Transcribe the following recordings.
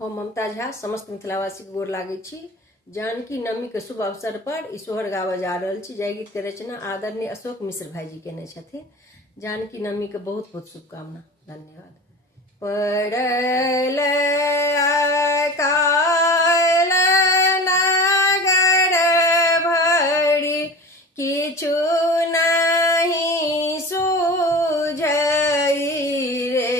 हम ममता झा समस्त मिथिलावासी के गोर लागै छी। जानकी नवमी के शुभ अवसर पर ई सोहर गावऽ जा रहल छी। जय गीत के रचना आदरणीय अशोक मिश्र भाईजी केने छथिन। जानकी नवमी के बहुत बहुत शुभकामना। धन्यवाद। पड़ल अकाल नगर भरी किछु नहीं सूझई रे,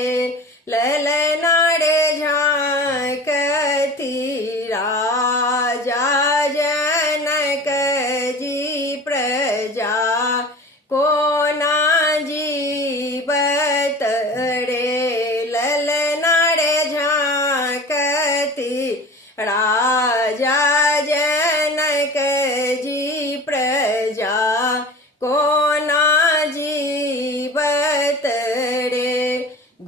ललना रे झांकती राजा जनक जी प्रजा कोना जीवत रे, ललना रे झांकती राजा जनक जी प्रजा कोना जीवत रे,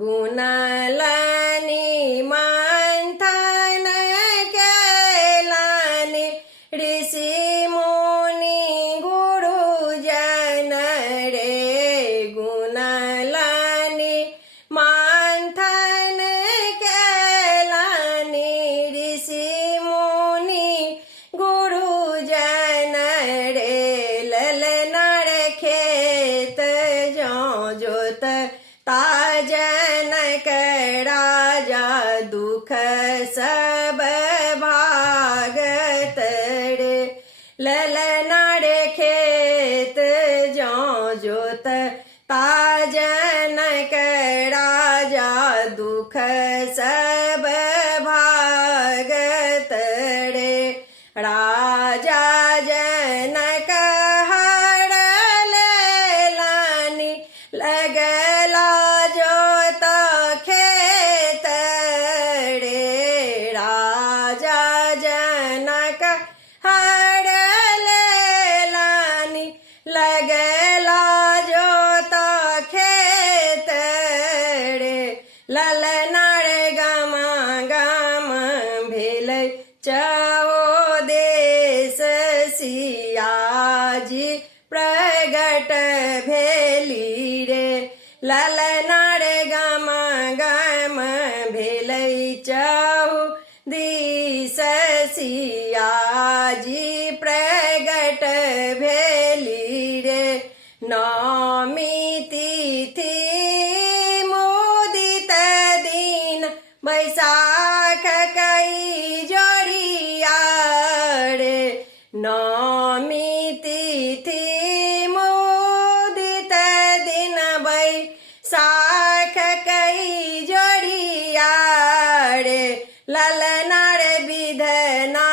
गुणलनि मंथन केलनि ऋषि मुनि गुरुजन रे, गुणलनि मंथन केलनि ऋषि मुनि गुरुजन रे, ललना रे खेत जो जोत ताजनक राजा दुख सब भागत रे, ललना रे खेत जो जोत ताजनक राजा दुख सब भागत रे, राजा जनक हर लेलनि लगला जोत खेत रे, राजा जनक हर लेलनि लगला जोत खेत रे, ललना रे गम गम भेलै चहो देश सियाजी प्रगट भेली रे, ललना रे गम गम भेलै चहु दिस सियाजी प्रगट भेली रे, नवमी तिथि मोदित दिन बैसाख कई जोड़िया रे, नवमी तिथि मोदित दिन बैसाख कई जोड़िया रे, ललना रे विधना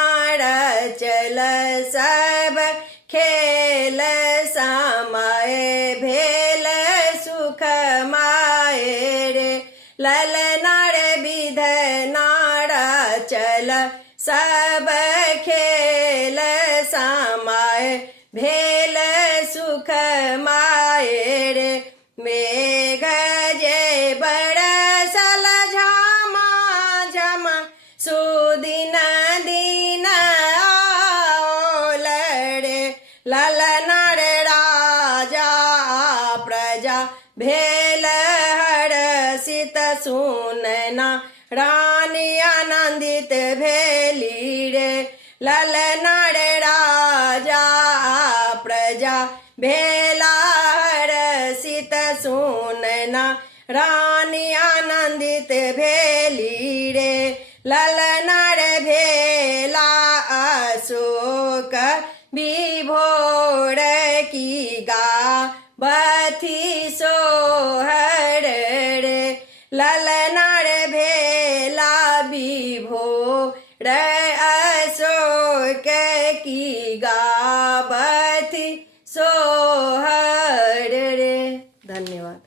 चल सब खेल समय भेल सुख माय रे, ललना रे विधना चल सब खेल समय भेल सुख माय रे, मेघ जे बरसल झमा झमा सुदिन दिन आओल रे, ललना रे राजा प्रजा भेल हर्षित सुनना रानी आनंदित भेली रे, ललना रे राजा प्रजा भेला हर्षित सुनना रानी आनंदित भेली रे, ललना रे भेला अशोक विभोर की गावथी सोहर रे, ललना रे भेला विभोर अशोक की गावथी सोहर रे। धन्यवाद।